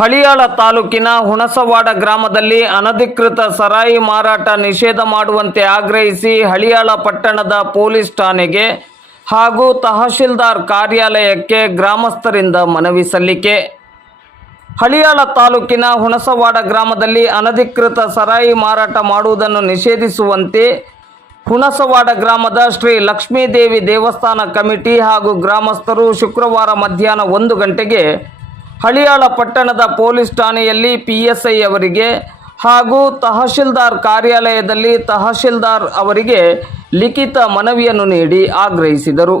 ಹಳಿಯಾಳ ತಾಲೂಕಿನ ಹುಣಸವಾಡ ಗ್ರಾಮದಲ್ಲಿ ಅನಧಿಕೃತ ಸರಾಯಿ ಮಾರಾಟ ನಿಷೇಧ ಮಾಡುವಂತೆ ಆಗ್ರಹಿಸಿ ಹಳಿಯಾಳ ಪಟ್ಟಣದ ಪೊಲೀಸ್ ಠಾಣೆಗೆ ಹಾಗೂ ತಹಶೀಲ್ದಾರ್ ಕಾರ್ಯಾಲಯಕ್ಕೆ ಗ್ರಾಮಸ್ಥರಿಂದ ಮನವಿ ಸಲ್ಲಿಕೆ. ಹಳಿಯಾಳ ತಾಲೂಕಿನ ಹುಣಸವಾಡ ಗ್ರಾಮದಲ್ಲಿ ಅನಧಿಕೃತ ಸರಾಯಿ ಮಾರಾಟ ಮಾಡುವುದನ್ನು ನಿಷೇಧಿಸುವಂತೆ ಹುಣಸವಾಡ ಗ್ರಾಮದ ಶ್ರೀ ಲಕ್ಷ್ಮೀದೇವಿ ದೇವಸ್ಥಾನ ಕಮಿಟಿ ಹಾಗೂ ಗ್ರಾಮಸ್ಥರು ಶುಕ್ರವಾರ ಮಧ್ಯಾಹ್ನ 1 ಗಂಟೆಗೆ ಹಳಿಯಾಳ ಪಟ್ಟಣದ ಪೊಲೀಸ್ ಠಾಣೆಯಲ್ಲಿ PSI ಅವರಿಗೆ ಹಾಗೂ ತಹಶೀಲ್ದಾರ್ ಕಾರ್ಯಾಲಯದಲ್ಲಿ ತಹಶೀಲ್ದಾರ್ ಅವರಿಗೆ ಲಿಖಿತ ಮನವಿಯನ್ನು ನೀಡಿ ಆಗ್ರಹಿಸಿದರು.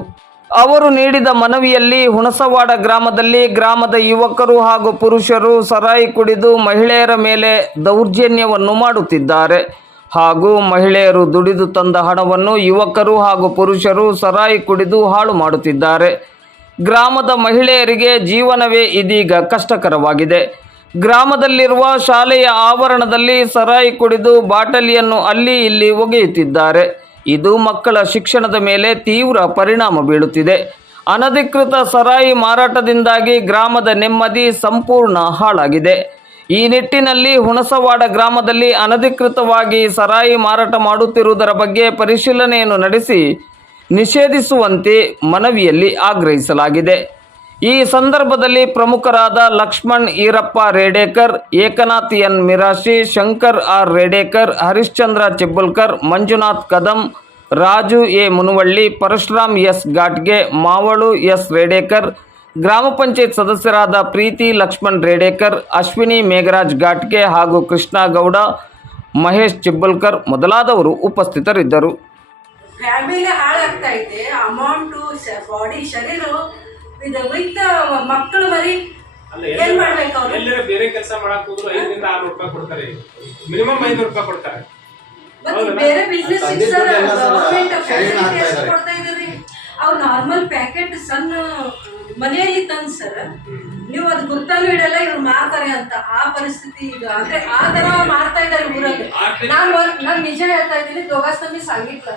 ಅವರು ನೀಡಿದ ಮನವಿಯಲ್ಲಿ ಹುಣಸವಾಡ ಗ್ರಾಮದಲ್ಲಿ ಗ್ರಾಮದ ಯುವಕರು ಹಾಗೂ ಪುರುಷರು ಸರಾಯಿ ಕುಡಿದು ಮಹಿಳೆಯರ ಮೇಲೆ ದೌರ್ಜನ್ಯವನ್ನು ಮಾಡುತ್ತಿದ್ದಾರೆ ಹಾಗೂ ಮಹಿಳೆಯರು ದುಡಿದು ತಂದ ಹಣವನ್ನು ಯುವಕರು ಹಾಗೂ ಪುರುಷರು ಸರಾಯಿ ಕುಡಿದು ಹಾಳು ಮಾಡುತ್ತಿದ್ದಾರೆ. ಗ್ರಾಮದ ಮಹಿಳೆಯರಿಗೆ ಜೀವನವೇ ಇದೀಗ ಕಷ್ಟಕರವಾಗಿದೆ. ಗ್ರಾಮದಲ್ಲಿರುವ ಶಾಲೆಯ ಆವರಣದಲ್ಲಿ ಸರಾಯಿ ಕುಡಿದು ಬಾಟಲಿಯನ್ನು ಅಲ್ಲಿ ಇಲ್ಲಿ ಒಗೆಯುತ್ತಿದ್ದಾರೆ. ಇದು ಮಕ್ಕಳ ಶಿಕ್ಷಣದ ಮೇಲೆ ತೀವ್ರ ಪರಿಣಾಮ ಬೀಳುತ್ತಿದೆ. ಅನಧಿಕೃತ ಸರಾಯಿ ಮಾರಾಟದಿಂದಾಗಿ ಗ್ರಾಮದ ನೆಮ್ಮದಿ ಸಂಪೂರ್ಣ ಹಾಳಾಗಿದೆ. ಈ ನಿಟ್ಟಿನಲ್ಲಿ ಹುಣಸವಾಡ ಗ್ರಾಮದಲ್ಲಿ ಅನಧಿಕೃತವಾಗಿ ಸರಾಯಿ ಮಾರಾಟ ಮಾಡುತ್ತಿರುವುದರ ಬಗ್ಗೆ ಪರಿಶೀಲನೆಯನ್ನು ನಡೆಸಿ ನಿಷೇಧಿಸುವಂತೆ ಮನವಿಯಲ್ಲಿ ಆಗ್ರಹಿಸಲಾಗಿದೆ. ಈ ಸಂದರ್ಭದಲ್ಲಿ ಪ್ರಮುಖರಾದ Lakshman Irappa Redekar, Eknath N Mirashi, Shankar R Redekar, Harishchandra Chibbalkar, Manjunath Kadam, Raju A Munavalli, Parashuram S ಘಾಟ್ಗೆ, ಮಾವಳು ಎಸ್ ರೇಡೇಕರ್, ಗ್ರಾಮ ಪಂಚಾಯತ್ ಸದಸ್ಯರಾದ ಪ್ರೀತಿ ಲಕ್ಷ್ಮಣ್ ರೇಡೇಕರ್, ಅಶ್ವಿನಿ ಮೇಘರಾಜ್ ಘಾಟ್ಗೆ ಹಾಗೂ ಕೃಷ್ಣ ಗೌಡ, ಮಹೇಶ್ ಚಿಬ್ಬಲ್ಕರ್ ಮೊದಲಾದವರು ಉಪಸ್ಥಿತರಿದ್ದರು. ಫ್ಯಾಮಿಲಿ ಹಾಳಾಗ್ತಾ ಇದೆ. ಅಮೌಂಟು, ಬಾಡಿ, ಶರೀರ ವಿತ್ ಮಕ್ಕಳು ಮರಿ ಏನ್ ಮಾಡ್ಬೇಕು? ಅವ್ರು ಎಲ್ಲರ ಬೇರೆ ಕೆಲಸ ಮಾಡಕ್ ಹೋದ್ರು 5 ರಿಂದ 600 ರೂಪಾಯಿ ಕೊಡ್ತಾರೆ, ಮಿನಿಮಮ್ 500 ರೂಪಾಯಿ ಕೊಡ್ತಾರೆ. ಮತ್ತೆ ಬೇರೆ ಬಿಸ್ನೆಸ್ ಗವರ್ಮೆಂಟ್ ಫ್ಯಾಸಿಲಿಟಿ ಎಷ್ಟು ಕೊಡ್ತಾ ಇದ್ದಾರೆ? ಅವ್ರು ನಾರ್ಮಲ್ ಪ್ಯಾಕೆಟ್ ಸಣ್ಣ ಮನೆಯಲ್ಲಿ ತಂದು ಸರ್ ನೀವು ಅದು ಗುರ್ತಾನು ಇಡಲ್ಲ, ಇವ್ರು ಮಾರ್ತಾರೆ ಅಂತ ಆ ಪರಿಸ್ಥಿತಿ ಈಗ. ಅಂದ್ರೆ ಆ ತರ ಮಾರ್ತಾ ಇದ್ದಾರೆ ಊರಲ್ಲಿ. ನಾನು ನಿಜ ಹೇಳ್ತಾ ಇದ್ದೀನಿ, दोघांनी सांगितलं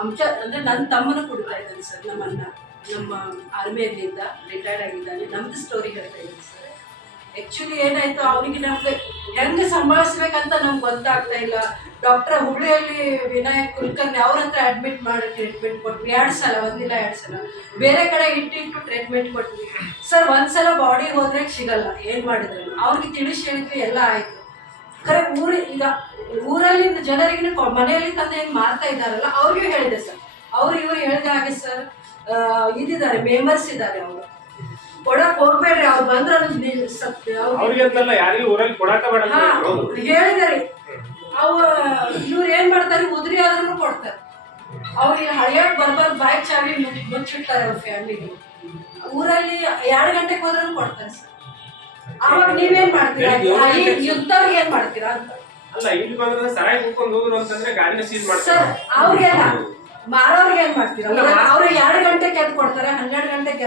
आमच्या ಅಂದ್ರೆ ನನ್ನ ತಮ್ಮನ ಕೊಡ್ತಾ ಇದ್ದಾನೆ ಸರ್. ನಮ್ಮ ಆರ್ಮಿಯಲ್ಲಿದ್ದ, ರಿಟೈರ್ಡ್ ಆಗಿದ್ದಾನೆ. ನಮ್ದು ಸ್ಟೋರಿ ಹೇಳ್ತಾ ಇದ್ದೀನಿ ಸರ್. ಆ್ಯಕ್ಚುಲಿ ಏನಾಯ್ತು, ಅವನಿಗೆ ನಮ್ಗೆ ಹೆಂಗೆ ಸಂಭಾಳಿಸ್ಬೇಕಂತ ನಮ್ಗೆ ಗೊತ್ತಾಗ್ತಾ ಇಲ್ಲ. ಡಾಕ್ಟರ್ ಹುಬ್ಳಿಯಲ್ಲಿ ವಿನಾಯಕ್ ಕುಲಕರ್ಣಿ ಅವ್ರ ಹತ್ರ ಅಡ್ಮಿಟ್ ಮಾಡಿ ಟ್ರೀಟ್ಮೆಂಟ್ ಕೊಟ್ವಿ 2 ಸಲ, ಒಂದಿಲ್ಲ 2 ಸಲ. ಬೇರೆ ಕಡೆ ಇಟ್ಟು ಟ್ರೀಟ್ಮೆಂಟ್ ಕೊಟ್ವಿ ಸರ್. 1 ಸಲ ಬಾಡಿ ಹೋದ್ರೆ ಸಿಗಲ್ಲ, ಏನು ಮಾಡಿದ್ರು ಅವ್ರಿಗೆ ತಿಳಿಸಿ ಹೇಳಿದ್ವಿ, ಎಲ್ಲ ಆಯಿತು. ಖರೆ ಈಗ ಊರಲ್ಲಿ ಜನರಿಗೆ ಮನೆಯಲ್ಲಿ ತಂದು ಏನು ಮಾರ್ತಾ ಇದ್ದಾರಲ್ಲ ಅವ್ರಿಗೂ ಹೇಳಿದೆ ಸರ್. ಇವರು ಹೇಳಿದ ಹಾಗೆ ಸರ್ ಇದಿದ್ದಾರೆ, ಮೆಂಬರ್ಸ್ ಇದ್ದಾರೆ. ಅವರು ಕೊಡಕ್ ಹೋಗ್ಬೇಡ್ರಿ, ಅವ್ರು ಬಂದ್ರೆ ಹೇಳಿದಾರೆ. ಇವ್ರು ಏನ್ ಮಾಡ್ತಾರೆ, ಉದ್ರಿ ಆದ್ರೂ ಕೊಡ್ತಾರೆ. ಅವ್ರಿಗೆ ಹಳೆಯಾಗ ಬರ್ಬಾರ್ದು ಬೈಕ್ ಚಾವಿ ಮುಚ್ಚಿಡ್ತಾರೆ ಅವ್ರ ಫ್ಯಾಮಿಲಿಗೆ. ಊರಲ್ಲಿ 2 ಗಂಟೆಗೆ ಹೋದ್ರೂ ಕೊಡ್ತಾರೆ ಸರ್. ಅವಾಗ ನೀವೇನ್ ಮಾಡ್ತೀರಾ? ಯುದ್ಧವ್ರಿಗೆ ಏನ್ ಮಾಡ್ತೀರಾ ಅಂತ ಅಲ್ಲ, ಇಲ್ಲಿ ಬಂದ್ರೆ ಸರಾಯಿ ಕುಡ್ಕೊಂಡು ಹೋದ್ರು ಅಂತಂದ್ರೆ ಗಾಡಿನ ಸೀಲ್ ಮಾಡ್ತಾರೆ ಸರ್. ಅವ್ರಿಗೆಲ್ಲ ಮಾರೋರ್ಗೆ ಏನ್ ಮಾಡ್ತೀರಾ? ಅವ್ರು 2 ಗಂಟೆಗೆ ಎದ್ದು ಕೊಡ್ತಾರೆ, 12 ಗಂಟೆಗೆ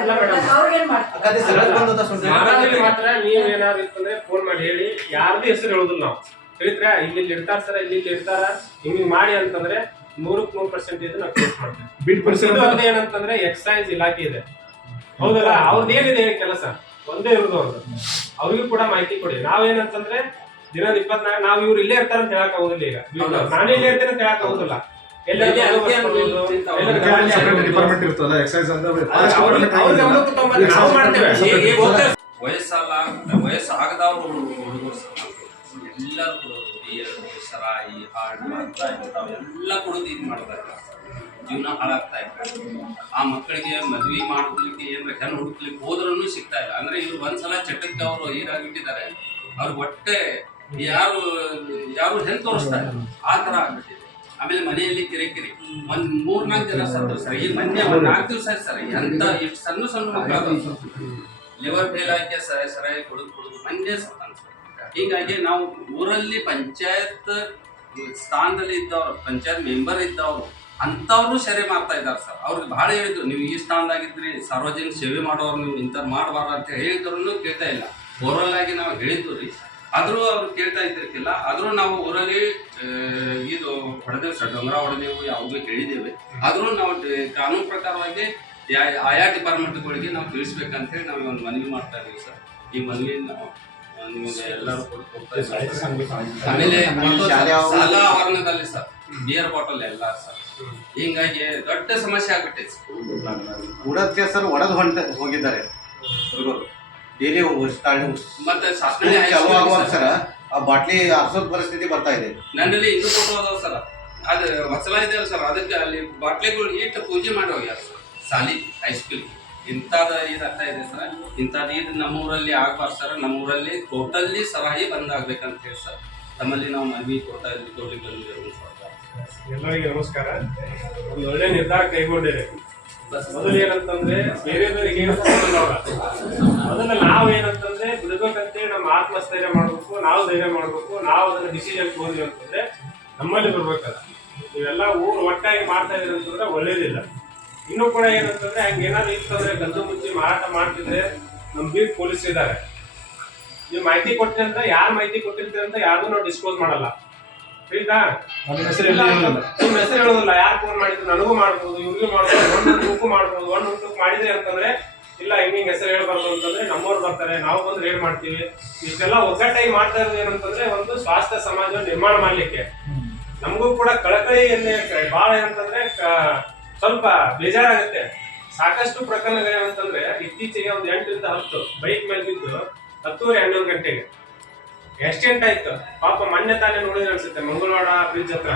ಅವ್ರಿಗೆ ಏನ್ ಮಾಡ್ತಾರೆ? ಮಾತ್ರ ನೀವೇನಾದ್ರು ಇತ್ತಂದ್ರೆ ಫೋನ್ ಮಾಡಿ ಹೇಳಿ. ಯಾರ್ದು ಹೆಸರು ಹೇಳುದಿಲ್ಲ ನಾವು. ಹೇಳಿದ್ರೆ ಇಲ್ಲಿ ಇರ್ತಾರ ಸರ್, ಇಲ್ಲಿ ಇರ್ತಾರ, ಹಿಂಗ್ ಮಾಡಿ ಅಂತಂದ್ರೆ 100% ನಾವು ಕೇಸ್ ಮಾಡ್ತೇವೆ. ಏನಂತಂದ್ರೆ ಎಕ್ಸೈಸ್ ಇಲಾಖೆ ಇದೆ, ಹೌದಲ್ಲ? ಅವ್ರದ್ದು ಏನಿದೆ ಕೆಲಸ ಒಂದೇ ಇರೋದು. ಅವ್ರಿಗೂ ಕೂಡ ಮಾಹಿತಿ ಕೊಡಿ. ನಾವೇನಂತಂದ್ರೆ ದಿನದ 24 ನಾವು ಇವ್ರು ಇಲ್ಲೇ ಇರ್ತಾರ ಅಂತ ಹೇಳಕ್ ಆಗುದಿಲ್ಲ. ಈಗ ನಾನು ಇಲ್ಲೇ ಇರ್ತೇನೆ ಅಂತ ಹೇಳಕ್ ಆಗುದಿಲ್ಲ. ವಯಸ್ಸಾಗದವ್ರು ಹುಡುಗರು ಎಲ್ಲರೂ ಕೊಡೋದು, ಬಿಯರ್, ಸರಾಯಿ, ಹಾಡು ಎಲ್ಲ ಕೊಡೋದು ಇದು ಮಾಡ್ತಾ ಇದ್ದಾರೆ. ಜೀವನ ಹಾಳಾಗ್ತಾ ಇದ್ದಾರೆ. ಆ ಮಕ್ಕಳಿಗೆ ಮದ್ವೆ ಮಾಡ್ಕೊಲಿಕ್ಕೆ ಏನಾರ ಹೆಣ್ಣು ಹುಡುಕ್ಲಿಕ್ಕೆ ಹೋದ್ರೂ ಸಿಗ್ತಾ ಇಲ್ಲ. ಅಂದ್ರೆ ಇವ್ರು 1 ಸಲ ಚಟಕ್ಕೆ ಅವರು ಹೀರಾಗಿಟ್ಟಿದ್ದಾರೆ. ಅವ್ರಿಗೆ ಹೊಟ್ಟೆ ಯಾರು ಹೆಣ್ಣು ತೋರಿಸ್ತಾ ಇಲ್ಲ, ಆ ತರ ಆಗ್ಬಿಟ್ಟಿದೆ. ಆಮೇಲೆ ಮನೆಯಲ್ಲಿ ಕಿರಿಕಿರಿ. 3-4 ಜನ ಸತ್ತು ಸರ್. ಈ ಮೊನ್ನೆ 4 ದಿವಸ ಸರ್. ಎಂತ ಎಷ್ಟು ಸಣ್ಣ ಮಕ್ಕಳು ಲಿವರ್ ಫೇಲ್ ಆಗಿ ಸರಾಯಿ ಕುಡಿದು ಮಂದೇ ಸತ್ತಾನ ಸರ್. ಹೀಗಾಗಿ ನಾವು ಊರಲ್ಲಿ ಪಂಚಾಯತ್ ಸ್ಥಾನದಲ್ಲಿ ಇದ್ದವ್ರು, ಪಂಚಾಯತ್ ಮೆಂಬರ್ ಇದ್ದವರು ಅಂಥವ್ರು ಸೇವೆ ಮಾಡ್ತಾ ಇದ್ದಾರೆ ಸರ್. ಅವ್ರಿಗೆ ಭಾಳ ಹೇಳಿದ್ರು, ನೀವು ಈ ಸ್ಥಾನದಾಗಿದ್ರಿ, ಸಾರ್ವಜನಿಕ ಸೇವೆ ಮಾಡೋರು, ನೀವು ಇಂಥದ್ದು ಮಾಡಬಾರ್ದು ಅಂತ ಹೇಳಿದ್ರು ಕೇಳ್ತಾ ಇಲ್ಲ. ಓವರಲ್ ಆಗಿ ನಾವು ಹೇಳಿದ್ವಿ ರೀ, ಆದರೂ ಅವ್ರು ಕೇಳ್ತಾ ಇದ್ದಿರ್ತಿಲ್ಲ. ಆದರೂ ನಾವು ಊರಲ್ಲಿ ಇದು ಹೊಡೆದೇವು ಸರ್, ಡೊಂಗರ ಹೊಡೆದೇವು, ಯಾವುದೂ ಹೇಳಿದ್ದೇವೆ. ಆದರೂ ನಾವು ಕಾನೂನು ಪ್ರಕಾರವಾಗಿ ಆಯಾ ಡಿಪಾರ್ಟ್ಮೆಂಟ್ಗಳಿಗೆ ನಾವು ತಿಳಿಸ್ಬೇಕಂತೇಳಿ ನಾವು ಒಂದು ಮನವಿ ಮಾಡ್ತಾ ಇದ್ದೀವಿ ಸರ್. ಈ ಮನವಿಯನ್ನು ನಾವು ನಿಮಗೆ ಎಲ್ಲರೂ ಕೊಡ್ತಾ ಇದ್ದಾರೆ. ಆಮೇಲೆ ಸಾಲ ಆವರಣದಲ್ಲಿ ಸರ್ ಬಿಯರ್ ಬಾಟಲ್ ಎಲ್ಲ ಸರ್, ಹಿಂಗಾಗಿ ದೊಡ್ಡ ಸಮಸ್ಯೆ ಆಗ್ಬಿಟ್ಟೈತೆ ಉಡಕ್ಕೆ ಸರ್ ಒಡೆದು ಹೋಗಿದ್ದಾರೆ ಹುಡುಗರು ಡೈಲಿ ಮತ್ತೆ ಸರ್ ಆ ಬಾಟ್ಲಿ ಹರ್ಸೋದ್ ಪರಿಸ್ಥಿತಿ ಬರ್ತಾ ಇದೆ. ನನ್ನಲ್ಲಿ ಇನ್ನೂ ಫೋಟೋ ಅದಾವ ಸರ್, ಅದು ವಚಲ ಇದೆಯಲ್ಲ ಸರ್, ಅದಕ್ಕೆ ಅಲ್ಲಿ ಬಾಟ್ಲಿಗಳು ಇಟ್ಟು ಪೂಜೆ ಮಾಡಿ ಹೋಗ್ಯಾರ ಸರ್ ಸಾಲಿ ಹೈಸ್ಕೂಲ್. ಇಂಥದ್ದು ಇದು ಆಗ್ತಾ ಇದೆ ಸರ್, ಇಂಥದ್ದು ಇದು ನಮ್ಮೂರಲ್ಲಿ ಆಗ್ಬಾರ್ದು ಸರ್. ನಮ್ಮೂರಲ್ಲಿ ಟೋಟಲ್ಲಿ ಸರಾಯಿ ಬಂದ್ ಆಗ್ಬೇಕಂತ ಹೇಳಿ ಸರ್ ತಮ್ಮಲ್ಲಿ ನಾವು ಮನವಿ ಕೊಡ್ಲಿಕ್ಕೆ ಬಂದಿದ್ದೇವೆ ಸರ್. ಎಲ್ಲರಿಗೆ ನಮಸ್ಕಾರ. ಒಂದು ಒಳ್ಳೆ ನಿರ್ಧಾರ ಕೈಗೊಂಡಿದೆ. ಮೊದಲು ಏನಂತಂದ್ರೆ ಬೇರೆಯವರಿಗೆ ಏನು ಮೊದಲು ನಾವು ಏನಂತಂದ್ರೆ ಬಿಡ್ಬೇಕಂತೇಳಿ ನಮ್ಮ ಆತ್ಮಸ್ಥೈರ್ಯ ಮಾಡ್ಬೇಕು, ನಾವು ಧೈರ್ಯ ಮಾಡ್ಬೇಕು, ನಾವು ಅದನ್ನ ಡಿಸಿಷನ್ ತಗೊಂಡ್ವಿ ಅಂತಂದ್ರೆ ನಮ್ಮಲ್ಲಿ ಬರ್ಬೇಕಲ್ಲ. ನೀವೆಲ್ಲ ಊರು ಒಟ್ಟಾಗಿ ಮಾಡ್ತಾ ಇದ್ದೀರಿ ಅಂತಂದ್ರೆ ಒಳ್ಳೇದಿಲ್ಲ. ಇನ್ನೂ ಕೂಡ ಏನಂತಂದ್ರೆ ಹಂಗೆ ಏನಾದ್ರು ಇರ್ತಂದ್ರೆ ಗಂದು ಮುಚ್ಚಿ ಮಾರಾಟ ಮಾಡ್ತಿದ್ರೆ ನಮ್ಮ ಬೀಟ್ ಪೊಲೀಸ್ ಇದ್ದಾರೆ. ನೀವು ಮಾಹಿತಿ ಕೊಡ್ತೀರಿ ಅಂತ ಯಾರು ಮಾಹಿತಿ ಕೊಟ್ಟಿರ್ತೀರಿ ಅಂತ ಯಾರು ನಾವು ಡಿಸ್ಕ್ಲೋಸ್ ಮಾಡಲ್ಲ, ಆಯ್ತಾ? ನಿಮ್ಮ ಹೆಸರು ಹೇಳೋದಿಲ್ಲ. ಯಾರು ಫೋನ್ ಮಾಡಿದ್ರು ನನಗೂ ಮಾಡ್ಬೋದು, ಇವ್ರಿಗೂ ಮಾಡ್ಬೋದು, ಒಂದು ಮಾಡ್ಬೋದು. ಒಂದು ಮಾಡಿದ್ರಿ ಅಂತಂದ್ರೆ ಇಲ್ಲ ಹಿಂಗೆ ಹೆಸರು ಹೇಳ್ಬಾರ್ದು ಅಂತಂದ್ರೆ ನಮ್ಮವ್ರು ಬರ್ತಾರೆ, ನಾವು ಬಂದು ರೇಡ್ ಮಾಡ್ತೀವಿ. ಇಷ್ಟೆಲ್ಲ ಒಗ್ಗಟ್ಟಾಗಿ ಮಾಡ್ತಾ ಇರೋದು ಏನಂತಂದ್ರೆ ಒಂದು ಸ್ವಾಸ್ಥ್ಯ ಸಮಾಜ ನಿರ್ಮಾಣ ಮಾಡ್ಲಿಕ್ಕೆ. ನಮಗೂ ಕೂಡ ಕಳಕಳಿಯಲ್ಲಿ ಬಹಳ ಏನಂತಂದ್ರೆ ಸ್ವಲ್ಪ ಬೇಜಾರಾಗುತ್ತೆ. ಸಾಕಷ್ಟು ಪ್ರಕರಣಗಳೇನಂತಂದ್ರೆ ಇತ್ತೀಚೆಗೆ ಒಂದು 8 ರಿಂದ 10 ಬೈಕ್ ಮೇಲೆ ಬಿದ್ದು 10:30-11 ಗಂಟೆಗೆ ಆಕ್ಸಿಡೆಂಟ್ ಆಯ್ತು. ಪಾಪ ಮೊನ್ನೆ ತಾನೇ ನೋಡಿದ್ರೆ ಅನ್ಸುತ್ತೆ ಮಂಗಳವಾಡ ಬ್ರಿಡ್ಜ್ ಹತ್ರ.